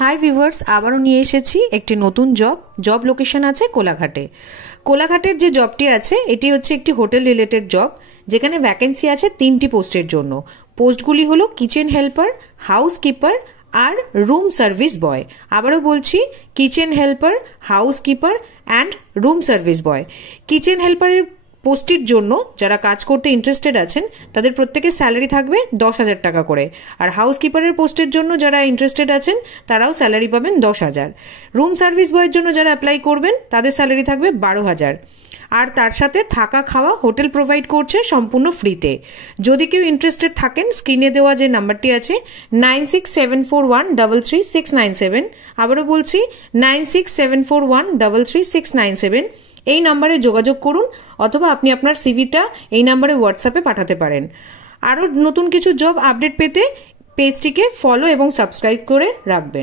Hi viewers, আবারও নিয়ে এসেছি একটি নতুন জব লোকেশন আছে কোলাঘাটে। কোলাঘাটের যে জবটি আছে এটি হচ্ছে একটি হোটেল রিলেটেড জব, যেখানে ভ্যাকেন্সি আছে 3টি পোস্টের জন্য। পোস্টগুলি হলো কিচেন হেল্পার, হাউস কিপার আর রুম সার্ভিস বয়। আবারও বলছি, kitchen helper, house keeper and room service boy. Kitchen হেল্পারের পোস্টের জন্য যারা কাজ করতে ইন্টারেস্টেড আছেন তাদের প্রত্যেকের স্যালারি থাকবে 10,000 টাকা করে, আর হাউসকিপারের পোস্টের জন্য যারা ইন্টারেস্টেড আছেন তারাও স্যালারি পাবেন 10,000। রুম সার্ভিস বয়ের জন্য যারা অ্যাপ্লাই করবেন তাদের স্যালারি থাকবে 12,000, আর তার সাথে থাকা খাওয়া হোটেল প্রোভাইড করছে সম্পূর্ণ ফ্রিতে। যদি কেউ ইন্টারেস্টেড থাকেন, স্ক্রিনে দেওয়া যে নাম্বারটি আছে 9674133697, আবারও বলছি 9674133697, এই নাম্বারে যোগাযোগ করুন, অথবা আপনি আপনার সিভিটা এই নাম্বারে হোয়াটসঅ্যাপে পাঠাতে পারেন। আরও নতুন কিছু জব আপডেট পেতে পেজটিকে ফলো এবং সাবস্ক্রাইব করে রাখবেন।